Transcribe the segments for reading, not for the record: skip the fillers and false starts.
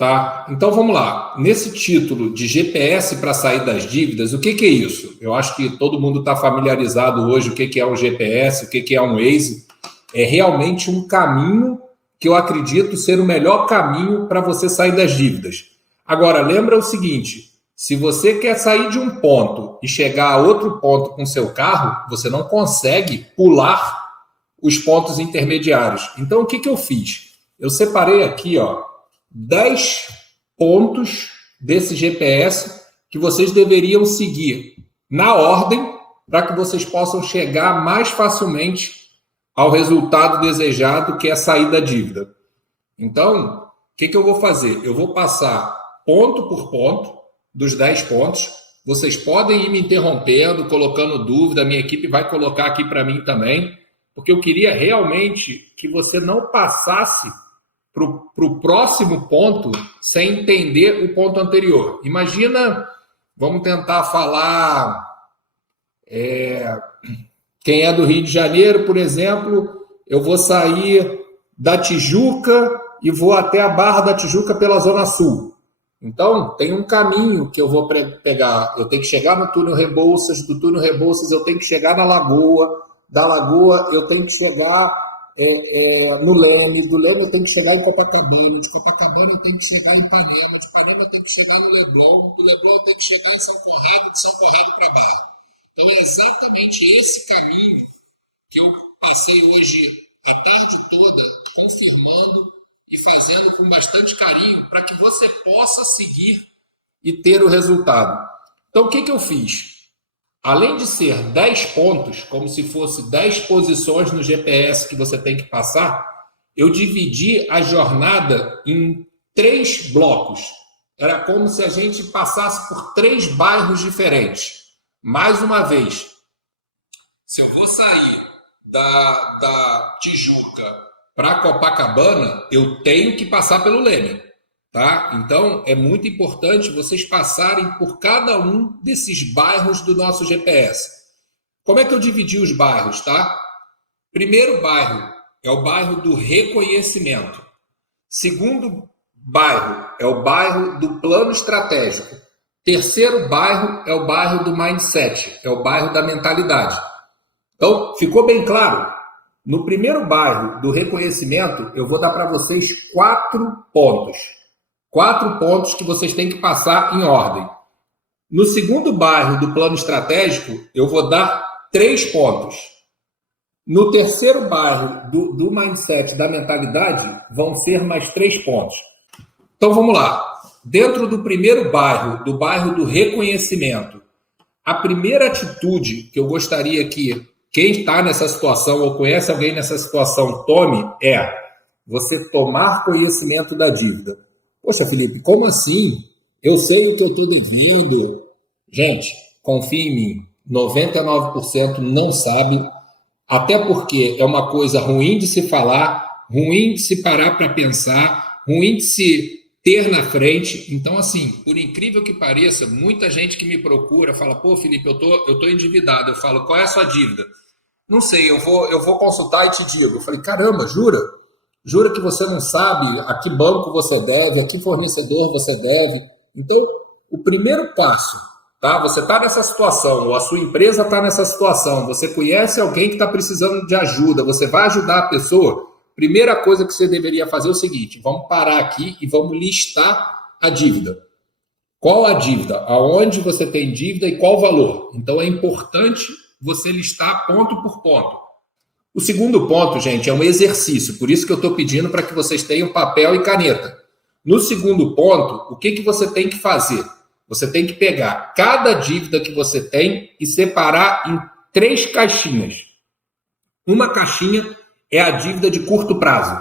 Tá? Então vamos lá. Nesse título de GPS para sair das dívidas, o que é isso? Eu acho que todo mundo está familiarizado hoje o que é um GPS, o que é um Waze. É realmente um caminho que eu acredito ser o melhor caminho para você sair das dívidas. Agora, lembra o seguinte, se você quer sair de um ponto e chegar a outro ponto com seu carro, você não consegue pular os pontos intermediários. Então, o que eu fiz? Eu separei aqui, 10 pontos desse GPS que vocês deveriam seguir na ordem para que vocês possam chegar mais facilmente ao resultado desejado, que é sair da dívida. Então, o que eu vou fazer? Eu vou passar ponto por ponto dos 10 pontos. Vocês podem ir me interrompendo, colocando dúvida, a minha equipe vai colocar aqui para mim também, porque eu queria realmente que você não passasse para o próximo ponto sem entender o ponto anterior. Imagina, vamos tentar falar, quem é do Rio de Janeiro, por exemplo, eu vou sair da Tijuca e vou até a Barra da Tijuca pela Zona Sul. Então, tem um caminho que eu vou pegar. Eu tenho que chegar no túnel Rebouças, do túnel Rebouças eu tenho que chegar na Lagoa, da Lagoa eu tenho que chegar no Leme, do Leme eu tenho que chegar em Copacabana, de Copacabana eu tenho que chegar em Ipanema, de Ipanema eu tenho que chegar no Leblon, do Leblon eu tenho que chegar em São Conrado, de São Conrado para Barra. Então é exatamente esse caminho que eu passei hoje a tarde toda confirmando e fazendo com bastante carinho para que você possa seguir e ter o resultado. Então o que eu fiz? Além de ser 10 pontos, como se fosse 10 posições no GPS que você tem que passar, eu dividi a jornada em 3 blocos. Era como se a gente passasse por 3 bairros diferentes. Mais uma vez, se eu vou sair da Tijuca para Copacabana, eu tenho que passar pelo Leme. Tá? Então, é muito importante vocês passarem por cada um desses bairros do nosso GPS. Como é que eu dividi os bairros? Tá? Primeiro bairro é o bairro do reconhecimento. Segundo bairro é o bairro do plano estratégico. Terceiro bairro é o bairro do mindset, é o bairro da mentalidade. Então, ficou bem claro? No primeiro bairro do reconhecimento, eu vou dar para vocês 4 pontos. 4 pontos que vocês têm que passar em ordem. No segundo bairro do plano estratégico, eu vou dar 3 pontos. No terceiro bairro do mindset, da mentalidade, vão ser mais 3 pontos. Então vamos lá. Dentro do primeiro bairro, do bairro do reconhecimento, a primeira atitude que eu gostaria que quem está nessa situação ou conhece alguém nessa situação tome é você tomar conhecimento da dívida. Poxa, Felipe, como assim? Eu sei o que eu estou devendo. Gente, confia em mim, 99% não sabe, até porque é uma coisa ruim de se falar, ruim de se parar para pensar, ruim de se ter na frente. Então, assim, por incrível que pareça, muita gente que me procura fala, pô, Felipe, eu tô endividado. Eu falo, qual é a sua dívida? Não sei, eu vou consultar e te digo. Eu falei, caramba, jura? Jura que você não sabe a que banco você deve, a que fornecedor você deve. Então, o primeiro passo, tá? Você está nessa situação, ou a sua empresa está nessa situação, você conhece alguém que está precisando de ajuda, você vai ajudar a pessoa. Primeira coisa que você deveria fazer é o seguinte, vamos parar aqui e vamos listar a dívida. Qual a dívida? Aonde você tem dívida e qual o valor? Então, é importante você listar ponto por ponto. O segundo ponto, gente, é um exercício, por isso que eu estou pedindo para que vocês tenham papel e caneta. No segundo ponto, o que você tem que fazer? Você tem que pegar cada dívida que você tem e separar em 3 caixinhas. Uma caixinha é a dívida de curto prazo.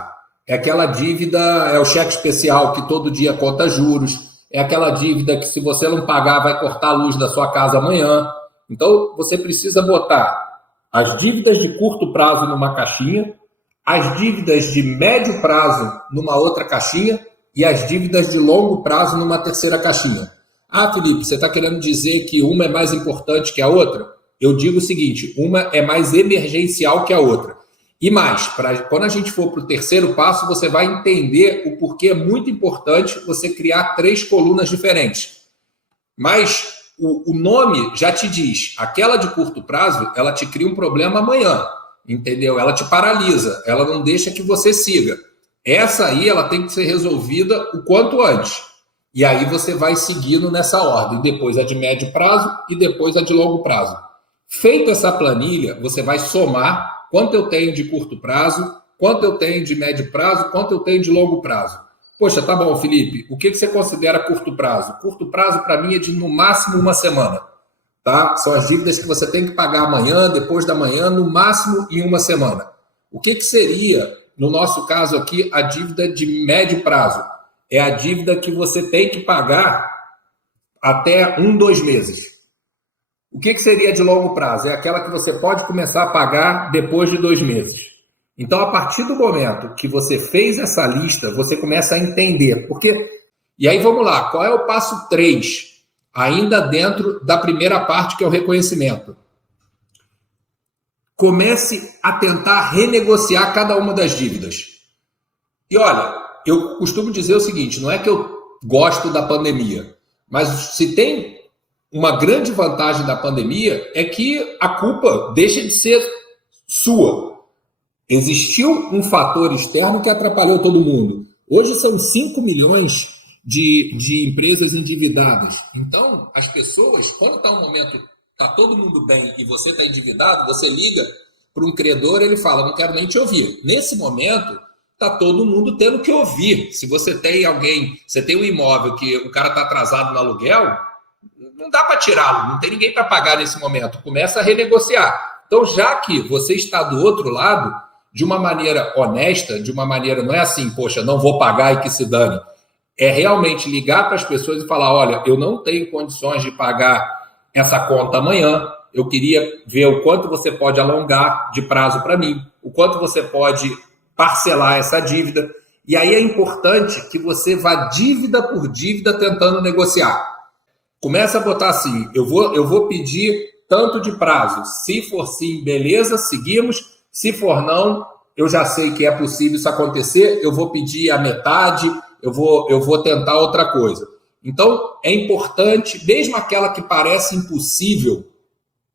É aquela dívida, é o cheque especial que todo dia conta juros, é aquela dívida que se você não pagar vai cortar a luz da sua casa amanhã. Então, você precisa botar as dívidas de curto prazo numa caixinha, as dívidas de médio prazo numa outra caixinha e as dívidas de longo prazo numa terceira caixinha. Ah, Felipe, você está querendo dizer que uma é mais importante que a outra? Eu digo o seguinte, uma é mais emergencial que a outra. E mais, quando a gente for para o terceiro passo, você vai entender o porquê é muito importante você criar 3 colunas diferentes. Mas o nome já te diz, aquela de curto prazo, ela te cria um problema amanhã, entendeu? Ela te paralisa, ela não deixa que você siga. Essa aí, ela tem que ser resolvida o quanto antes. E aí você vai seguindo nessa ordem, depois a de médio prazo e depois a de longo prazo. Feita essa planilha, você vai somar quanto eu tenho de curto prazo, quanto eu tenho de médio prazo, quanto eu tenho de longo prazo. Poxa, tá bom, Felipe, o que você considera curto prazo? Curto prazo para mim é de no máximo 1 semana. Tá? São as dívidas que você tem que pagar amanhã, depois da manhã, no máximo em 1 semana. O que seria, no nosso caso aqui, a dívida de médio prazo? É a dívida que você tem que pagar até 1, 2 meses. O que seria de longo prazo? É aquela que você pode começar a pagar depois de 2 meses. Então, a partir do momento que você fez essa lista, você começa a entender. E aí, vamos lá. Qual é o passo 3? Ainda dentro da primeira parte, que é o reconhecimento. Comece a tentar renegociar cada uma das dívidas. E olha, eu costumo dizer o seguinte, não é que eu gosto da pandemia, mas se tem uma grande vantagem da pandemia é que a culpa deixa de ser sua. Existiu um fator externo que atrapalhou todo mundo. Hoje são 5 milhões de empresas endividadas. Então, as pessoas, quando está um momento, está todo mundo bem e você está endividado, você liga para um credor, ele fala, não quero nem te ouvir. Nesse momento, está todo mundo tendo que ouvir. Se você tem alguém, você tem um imóvel que o cara está atrasado no aluguel, não dá para tirá-lo, não tem ninguém para pagar nesse momento. Começa a renegociar. Então, já que você está do outro lado, de uma maneira honesta, de uma maneira, não é assim, poxa, não vou pagar e que se dane. É realmente ligar para as pessoas e falar, olha, eu não tenho condições de pagar essa conta amanhã, eu queria ver o quanto você pode alongar de prazo para mim, o quanto você pode parcelar essa dívida. E aí é importante que você vá dívida por dívida tentando negociar. Começa a botar assim, eu vou pedir tanto de prazo. Se for sim, beleza, seguimos. Se for não, eu já sei que é possível isso acontecer, eu vou pedir a metade, eu vou tentar outra coisa. Então, é importante, mesmo aquela que parece impossível,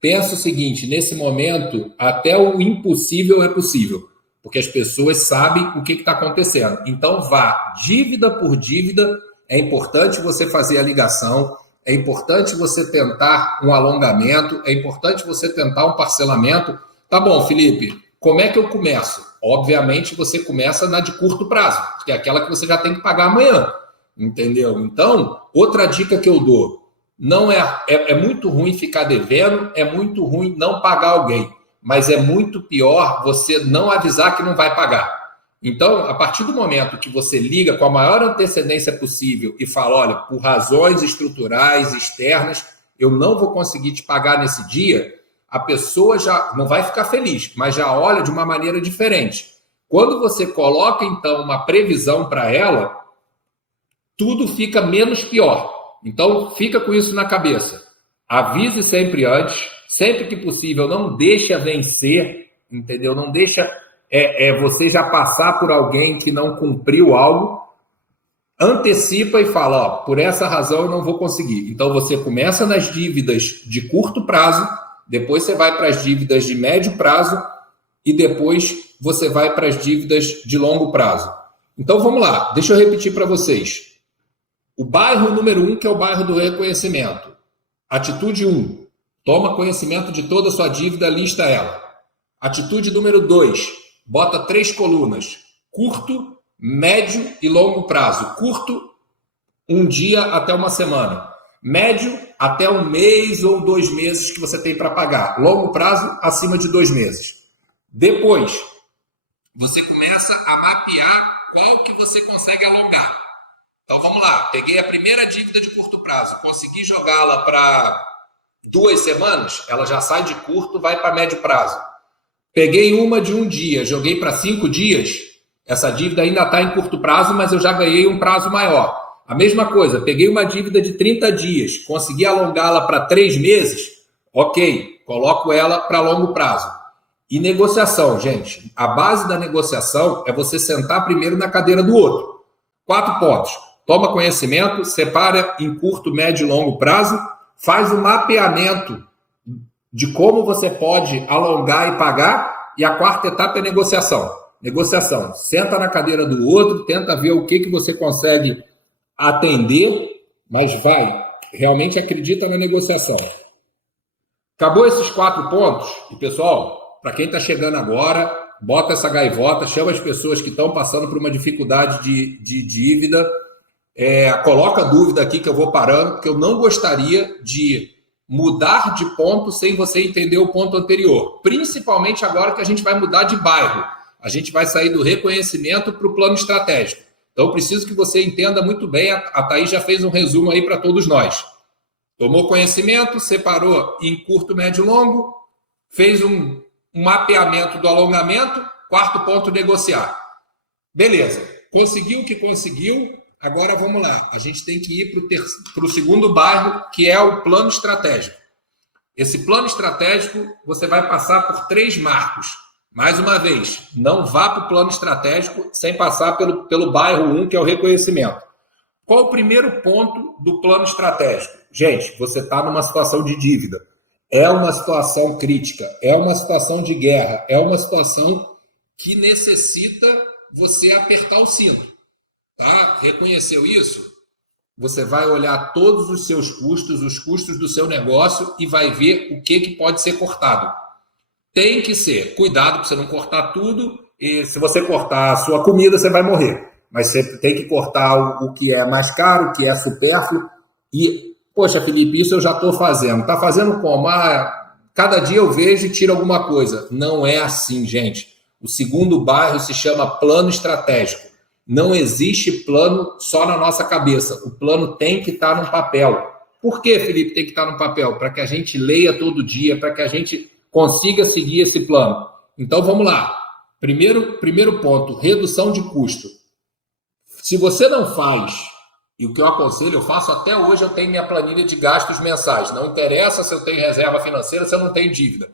pensa o seguinte, nesse momento, até o impossível é possível, porque as pessoas sabem o que está acontecendo. Então, vá dívida por dívida, é importante você fazer a ligação, é importante você tentar um alongamento, é importante você tentar um parcelamento. Tá bom, Felipe, como é que eu começo? Obviamente, você começa na de curto prazo, que é aquela que você já tem que pagar amanhã, entendeu? Então, outra dica que eu dou, não é muito ruim ficar devendo, é muito ruim não pagar alguém, mas é muito pior você não avisar que não vai pagar. Então, a partir do momento que você liga com a maior antecedência possível e fala, olha, por razões estruturais, externas, eu não vou conseguir te pagar nesse dia, a pessoa já não vai ficar feliz, mas já olha de uma maneira diferente. Quando você coloca, então, uma previsão para ela, tudo fica menos pior. Então, fica com isso na cabeça. Avise sempre antes, sempre que possível, não deixa vencer, entendeu? Não deixa você já passar por alguém que não cumpriu algo, antecipa e fala, ó, por essa razão eu não vou conseguir. Então, você começa nas dívidas de curto prazo, depois você vai para as dívidas de médio prazo e depois você vai para as dívidas de longo prazo. Então, vamos lá. Deixa eu repetir para vocês. O bairro número 1, que é o bairro do reconhecimento. Atitude 1. Toma conhecimento de toda a sua dívida, lista ela. Atitude número 2. Bota 3 colunas. Curto, médio e longo prazo. Curto, 1 dia até 1 semana. Médio, até 1 mês ou 2 meses que você tem para pagar. Longo prazo, acima de 2 meses. Depois, você começa a mapear qual que você consegue alongar. Então, vamos lá. Peguei a primeira dívida de curto prazo. Consegui jogá-la para 2 semanas, ela já sai de curto, vai para médio prazo. Peguei uma de 1 dia, joguei para 5 dias. Essa dívida ainda está em curto prazo, mas eu já ganhei um prazo maior. A mesma coisa, peguei uma dívida de 30 dias, consegui alongá-la para 3 meses, ok, coloco ela para longo prazo. E negociação, gente. A base da negociação é você sentar primeiro na cadeira do outro. 4 pontos. Toma conhecimento, separa em curto, médio e longo prazo, faz um mapeamento de como você pode alongar e pagar, e a quarta etapa é negociação. Negociação. Senta na cadeira do outro, tenta ver o que você consegue atender, mas realmente acredita na negociação. Acabou esses 4 pontos? E, pessoal, para quem está chegando agora, bota essa gaivota, chama as pessoas que estão passando por uma dificuldade de dívida, coloca dúvida aqui que eu vou parando, porque eu não gostaria de mudar de ponto sem você entender o ponto anterior. Principalmente agora que a gente vai mudar de bairro. A gente vai sair do reconhecimento para o plano estratégico. Então, eu preciso que você entenda muito bem. A Thaís já fez um resumo aí para todos nós. Tomou conhecimento, separou em curto, médio e longo, fez um mapeamento do alongamento, 4º ponto, negociar. Beleza, conseguiu o que conseguiu, agora vamos lá. A gente tem que ir para o segundo bairro, que é o plano estratégico. Esse plano estratégico, você vai passar por 3 marcos. Mais uma vez, não vá para o plano estratégico sem passar pelo bairro 1, que é o reconhecimento. Qual o primeiro ponto do plano estratégico? Gente, você está numa situação de dívida. É uma situação crítica, é uma situação de guerra, é uma situação que necessita você apertar o cinto. Tá? Reconheceu isso? Você vai olhar todos os seus custos, os custos do seu negócio e vai ver o que pode ser cortado. Tem que ser. Cuidado para você não cortar tudo. E se você cortar a sua comida, você vai morrer. Mas você tem que cortar o que é mais caro, o que é supérfluo. E, poxa, Felipe, isso eu já estou fazendo. Está fazendo como? Cada dia eu vejo e tiro alguma coisa. Não é assim, gente. O segundo bairro se chama plano estratégico. Não existe plano só na nossa cabeça. O plano tem que estar no papel. Por que, Felipe, tem que estar no papel? Para que a gente leia todo dia, para que a gente consiga seguir esse plano. Então, vamos lá. Primeiro ponto, redução de custo. Se você não faz, e o que eu aconselho, eu faço até hoje, eu tenho minha planilha de gastos mensais. Não interessa se eu tenho reserva financeira, se eu não tenho dívida.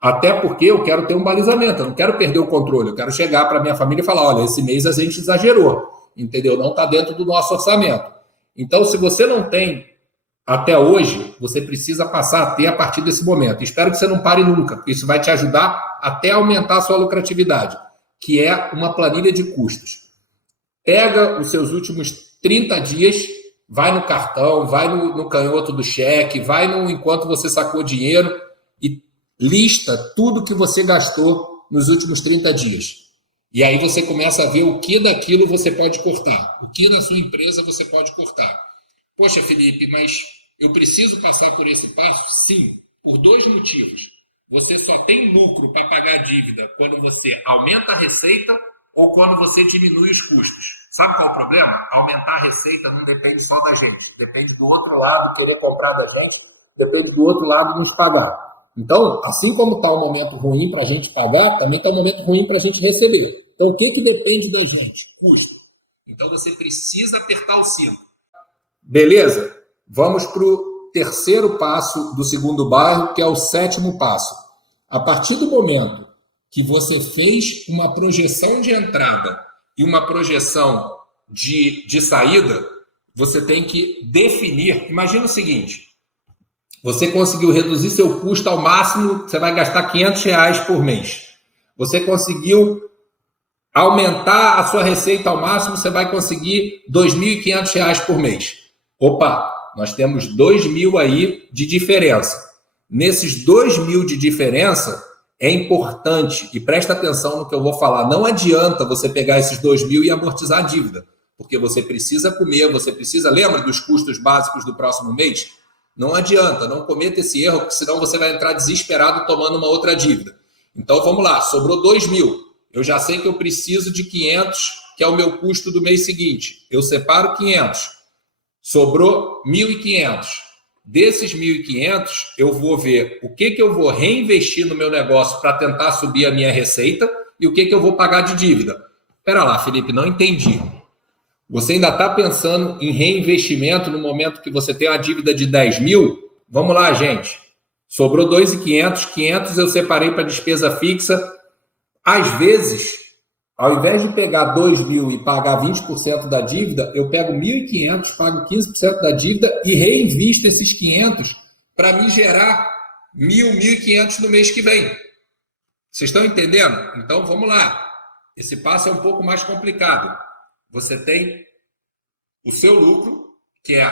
Até porque eu quero ter um balizamento, eu não quero perder o controle. Eu quero chegar para minha família e falar, olha, esse mês a gente exagerou, entendeu? Não está dentro do nosso orçamento. Então, se você não tem até hoje, você precisa passar a ter a partir desse momento. Espero que você não pare nunca, porque isso vai te ajudar até a aumentar a sua lucratividade, que é uma planilha de custos. Pega os seus últimos 30 dias, vai no cartão, vai no canhoto do cheque, vai no enquanto você sacou dinheiro e lista tudo que você gastou nos últimos 30 dias. E aí você começa a ver o que daquilo você pode cortar, o que na sua empresa você pode cortar. Poxa, Felipe, mas eu preciso passar por esse passo? Sim, por 2 motivos. Você só tem lucro para pagar a dívida quando você aumenta a receita ou quando você diminui os custos. Sabe qual é o problema? Aumentar a receita não depende só da gente. Depende do outro lado querer comprar da gente, depende do outro lado nos pagar. Então, assim como está um momento ruim para a gente pagar, também está um momento ruim para a gente receber. Então, o que depende da gente? Custo. Então, você precisa apertar o cinto. Beleza? Vamos para o terceiro passo do segundo bairro, que é o 7º passo. A partir do momento que você fez uma projeção de entrada e uma projeção de saída, você tem que definir. Imagina o seguinte, você conseguiu reduzir seu custo ao máximo, você vai gastar R$500 por mês. Você conseguiu aumentar a sua receita ao máximo, você vai conseguir R$2.500 por mês. Opa, nós temos 2.000 aí de diferença. Nesses 2.000 de diferença, é importante, e presta atenção no que eu vou falar, não adianta você pegar esses 2.000 e amortizar a dívida, porque você precisa comer, você precisa, lembra dos custos básicos do próximo mês? Não adianta, não cometa esse erro, porque senão você vai entrar desesperado tomando uma outra dívida. Então vamos lá, sobrou 2.000, eu já sei que eu preciso de 500, que é o meu custo do mês seguinte, eu separo 500, sobrou 1.500. Desses 1.500, eu vou ver o que eu vou reinvestir no meu negócio para tentar subir a minha receita e o que eu vou pagar de dívida. Espera lá, Felipe, não entendi. Você ainda está pensando em reinvestimento no momento que você tem uma dívida de 10.000? Vamos lá, gente. Sobrou 2.500, 500 eu separei para despesa fixa. Às vezes, ao invés de pegar 2.000 e pagar 20% da dívida, eu pego 1.500, pago 15% da dívida e reinvisto esses 500 para me gerar 1.000, 1.500 no mês que vem. Vocês estão entendendo? Então, vamos lá. Esse passo é um pouco mais complicado. Você tem o seu lucro, que é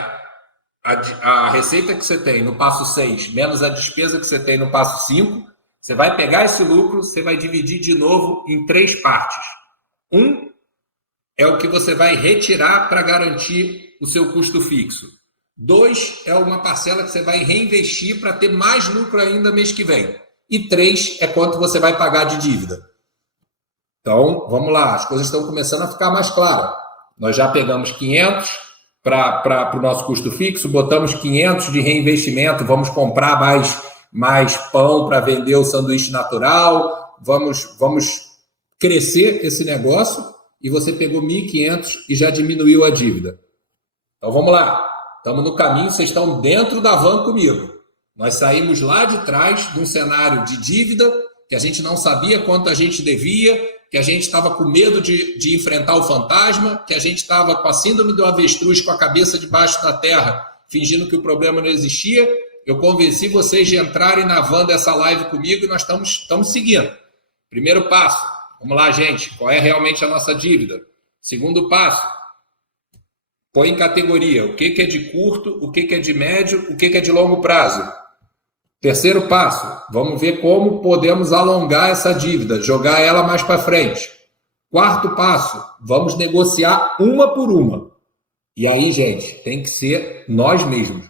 a receita que você tem no passo 6, menos a despesa que você tem no passo 5. Você vai pegar esse lucro, você vai dividir de novo em 3 partes. 1 é o que você vai retirar para garantir o seu custo fixo. 2 é uma parcela que você vai reinvestir para ter mais lucro ainda mês que vem. E 3 é quanto você vai pagar de dívida. Então, vamos lá, as coisas estão começando a ficar mais claras. Nós já pegamos 500 para o nosso custo fixo, botamos 500 de reinvestimento, vamos comprar mais pão para vender o sanduíche natural, vamos crescer esse negócio, e você pegou 1.500 e já diminuiu a dívida. Então, vamos lá. Estamos no caminho, vocês estão dentro da van comigo. Nós saímos lá de trás de um cenário de dívida, que a gente não sabia quanto a gente devia, que a gente estava com medo de enfrentar o fantasma, que a gente estava com a síndrome do avestruz com a cabeça debaixo da terra, fingindo que o problema não existia. Eu convenci vocês de entrarem na van dessa live comigo e nós estamos seguindo. Primeiro passo, vamos lá, gente, qual é realmente a nossa dívida? Segundo passo, põe em categoria o que é de curto, o que é de médio, o que é de longo prazo. Terceiro passo, vamos ver como podemos alongar essa dívida, jogar ela mais para frente. Quarto passo, vamos negociar uma por uma. E aí, gente, tem que ser nós mesmos.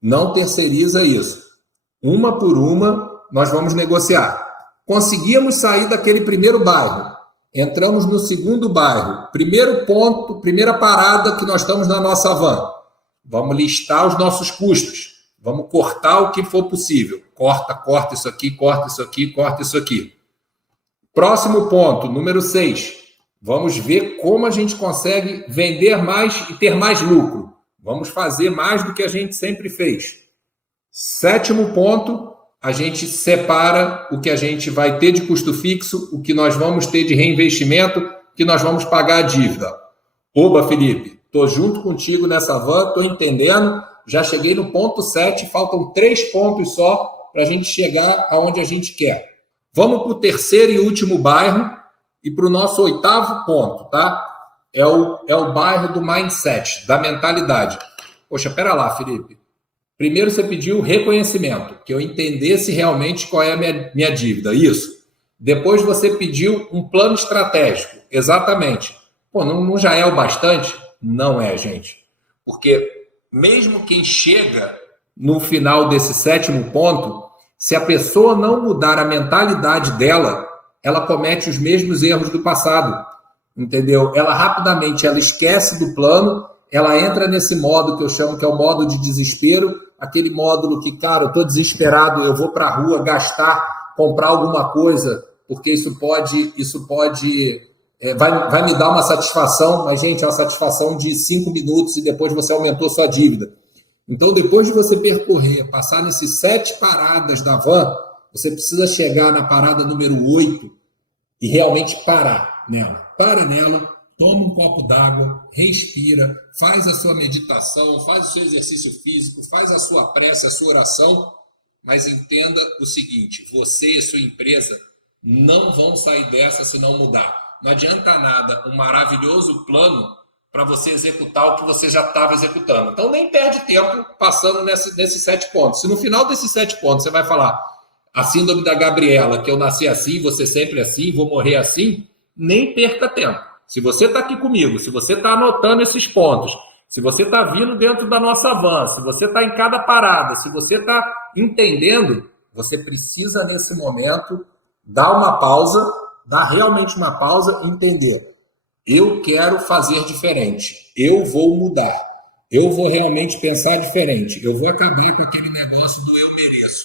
Não terceiriza isso. Uma por uma, nós vamos negociar. Conseguimos sair daquele primeiro bairro. Entramos no segundo bairro. Primeiro ponto, primeira parada que nós estamos na nossa van. Vamos listar os nossos custos. Vamos cortar o que for possível. Corta isso aqui, corta isso aqui, corta isso aqui. Próximo ponto, número 6. Vamos ver como a gente consegue vender mais e ter mais lucro. Vamos fazer mais do que a gente sempre fez. Sétimo ponto, a gente separa o que a gente vai ter de custo fixo, o que nós vamos ter de reinvestimento, que nós vamos pagar a dívida. Oba, Felipe, estou junto contigo nessa van, estou entendendo. Já cheguei no ponto 7, faltam 3 pontos só para a gente chegar aonde a gente quer. Vamos para o terceiro e último bairro e para o nosso 8º ponto, tá? É o bairro do mindset, da mentalidade. Poxa, pera lá, Felipe. Primeiro você pediu reconhecimento, que eu entendesse realmente qual é a minha dívida, isso. Depois você pediu um plano estratégico, exatamente. Pô, não já é o bastante? Não é, gente. Porque mesmo quem chega no final desse 7º ponto, se a pessoa não mudar a mentalidade dela, ela comete os mesmos erros do passado, entendeu? Ela rapidamente esquece do plano, ela entra nesse modo que eu chamo que é o modo de desespero, aquele módulo que, cara, eu estou desesperado, eu vou para a rua gastar, comprar alguma coisa, porque isso pode vai me dar uma satisfação, mas, gente, é uma satisfação de 5 minutos e depois você aumentou sua dívida. Então, depois de você percorrer, passar nesses 7 paradas da van, você precisa chegar na parada número 8 e realmente parar nela. Para nela, toma um copo d'água, respira, faz a sua meditação, faz o seu exercício físico, faz a sua prece, a sua oração, mas entenda o seguinte, você e sua empresa não vão sair dessa se não mudar. Não adianta nada um maravilhoso plano para você executar o que você já estava executando. Então, nem perde tempo passando nesses 7 pontos. Se no final desses 7 pontos você vai falar a síndrome da Gabriela, que eu nasci assim, você sempre assim, vou morrer assim, nem perca tempo. Se você está aqui comigo, se você está anotando esses pontos, se você está vindo dentro da nossa van, se você está em cada parada, se você está entendendo, você precisa, nesse momento, dar uma pausa, dar realmente uma pausa e entender. Eu quero fazer diferente. Eu vou mudar. Eu vou realmente pensar diferente. Eu vou acabar com aquele negócio do eu mereço.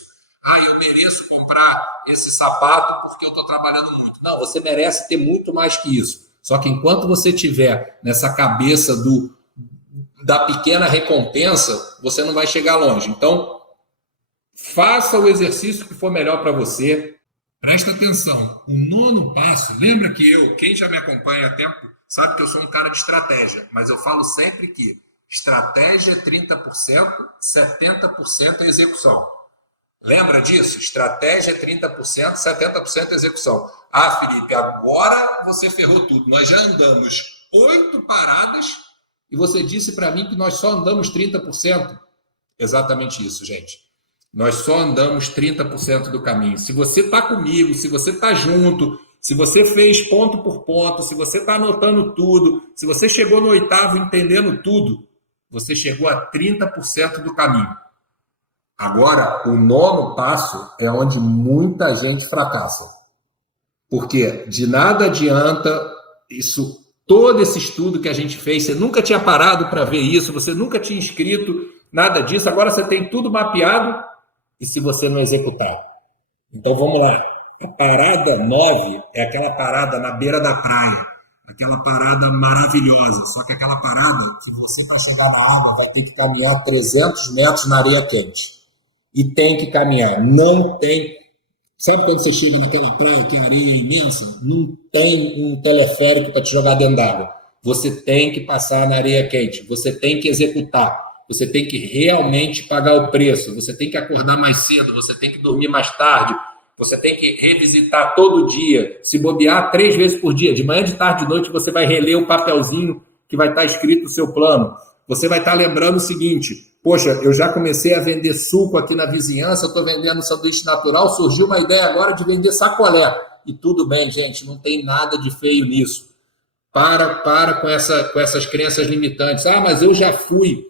Eu mereço comprar esse sapato porque eu estou trabalhando muito. Não, você merece ter muito mais que isso. Só que enquanto você estiver nessa cabeça da pequena recompensa, você não vai chegar longe. Então, faça o exercício que for melhor para você. Presta atenção, o 9º passo, lembra que quem já me acompanha há tempo, sabe que eu sou um cara de estratégia, mas eu falo sempre que estratégia é 30%, 70% é execução. Lembra disso? Estratégia é 30%, 70% é execução. Ah, Felipe, agora você ferrou tudo. Nós já andamos 8 paradas e você disse para mim que nós só andamos 30%. Exatamente isso, gente. Nós só andamos 30% do caminho. Se você está comigo, se você está junto, se você fez ponto por ponto, se você está anotando tudo, se você chegou no 8º entendendo tudo, você chegou a 30% do caminho. Agora, o 9º passo é onde muita gente fracassa. Porque de nada adianta isso, todo esse estudo que a gente fez, você nunca tinha parado para ver isso, você nunca tinha escrito nada disso, agora você tem tudo mapeado e se você não executar. Então vamos lá. A parada 9 é aquela parada na beira da praia, aquela parada maravilhosa, só que aquela parada que você para chegar na água vai ter que caminhar 300 metros na areia quente. E tem que caminhar, não tem... Sabe quando você chega naquela praia que a areia é imensa? Não tem um teleférico para te jogar dentro d'água. Você tem que passar na areia quente, você tem que executar, você tem que realmente pagar o preço, você tem que acordar mais cedo, você tem que dormir mais tarde, você tem que revisitar todo dia, se bobear 3 vezes por dia, de manhã, de tarde, de noite, você vai reler o papelzinho que vai estar escrito o seu plano. Você vai estar lembrando o seguinte: poxa, eu já comecei a vender suco aqui na vizinhança, eu estou vendendo sanduíche natural, surgiu uma ideia agora de vender sacolé. E tudo bem, gente, não tem nada de feio nisso. Para com essas crenças limitantes. Ah, mas eu já fui.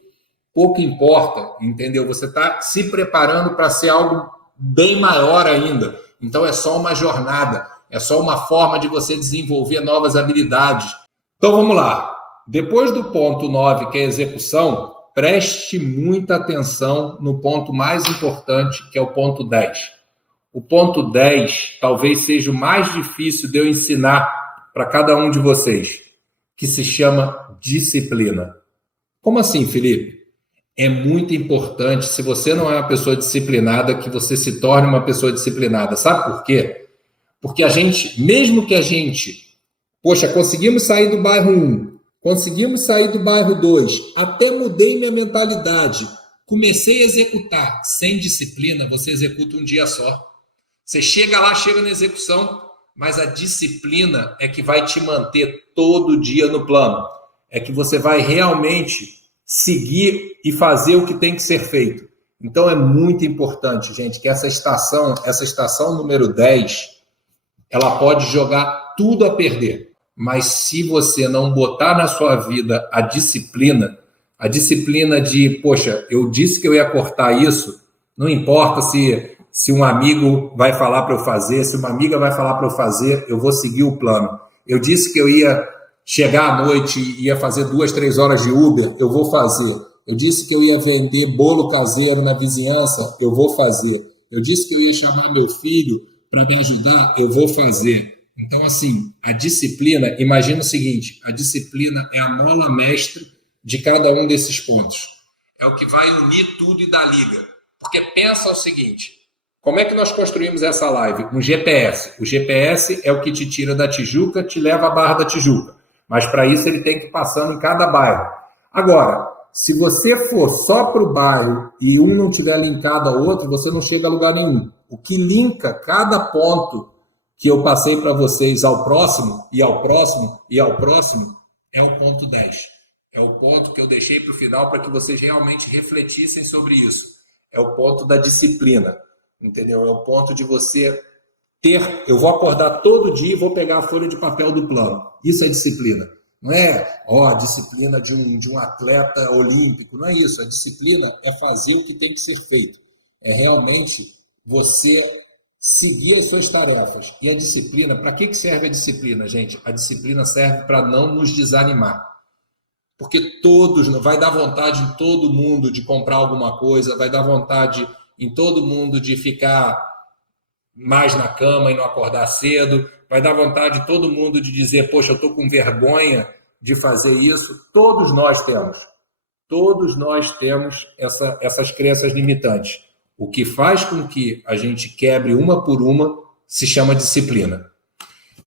Pouco importa, entendeu? Você está se preparando para ser algo bem maior ainda. Então é só uma jornada, é só uma forma de você desenvolver novas habilidades. Então vamos lá. Depois do ponto 9, que é a execução, preste muita atenção no ponto mais importante, que é o ponto 10. O ponto 10 talvez seja o mais difícil de eu ensinar para cada um de vocês, que se chama disciplina. Como assim, Felipe? É muito importante, se você não é uma pessoa disciplinada, que você se torne uma pessoa disciplinada. Sabe por quê? Porque a gente, mesmo que a gente, poxa, conseguimos sair do bairro 1, conseguimos sair do bairro 2, até mudei minha mentalidade, comecei a executar. Sem disciplina, você executa um dia só. Você chega lá, chega na execução, mas a disciplina é que vai te manter todo dia no plano. É que você vai realmente seguir e fazer o que tem que ser feito. Então é muito importante, gente, que essa estação número 10, ela pode jogar tudo a perder. Mas se você não botar na sua vida a disciplina de, poxa, eu disse que eu ia cortar isso, não importa se um amigo vai falar para eu fazer, se uma amiga vai falar para eu fazer, eu vou seguir o plano. Eu disse que eu ia chegar à noite e ia fazer 2, 3 horas de Uber, eu vou fazer. Eu disse que eu ia vender bolo caseiro na vizinhança, eu vou fazer. Eu disse que eu ia chamar meu filho para me ajudar, eu vou fazer. Então, assim, a disciplina, imagina o seguinte, a disciplina é a mola mestre de cada um desses pontos. É o que vai unir tudo e dar liga. Porque pensa o seguinte, como é que nós construímos essa live? Um GPS. O GPS é o que te tira da Tijuca, te leva à Barra da Tijuca. Mas para isso ele tem que ir passando em cada bairro. Agora, se você for só para o bairro e um não tiver linkado ao outro, você não chega a lugar nenhum. O que linka cada ponto que eu passei para vocês ao próximo, e ao próximo, e ao próximo, é o ponto 10. É o ponto que eu deixei para o final para que vocês realmente refletissem sobre isso. É o ponto da disciplina, entendeu? É o ponto de você eu vou acordar todo dia e vou pegar a folha de papel do plano. Isso é disciplina. Não é a disciplina de um atleta olímpico, não é isso. A disciplina é fazer o que tem que ser feito. É realmente você seguir as suas tarefas. E a disciplina, para que serve a disciplina, gente? A disciplina serve para não nos desanimar. Porque vai dar vontade em todo mundo de comprar alguma coisa, vai dar vontade em todo mundo de ficar mais na cama e não acordar cedo, vai dar vontade todo mundo de dizer, poxa, eu estou com vergonha de fazer isso. Todos nós temos essas crenças limitantes. O que faz com que a gente quebre uma por uma se chama disciplina.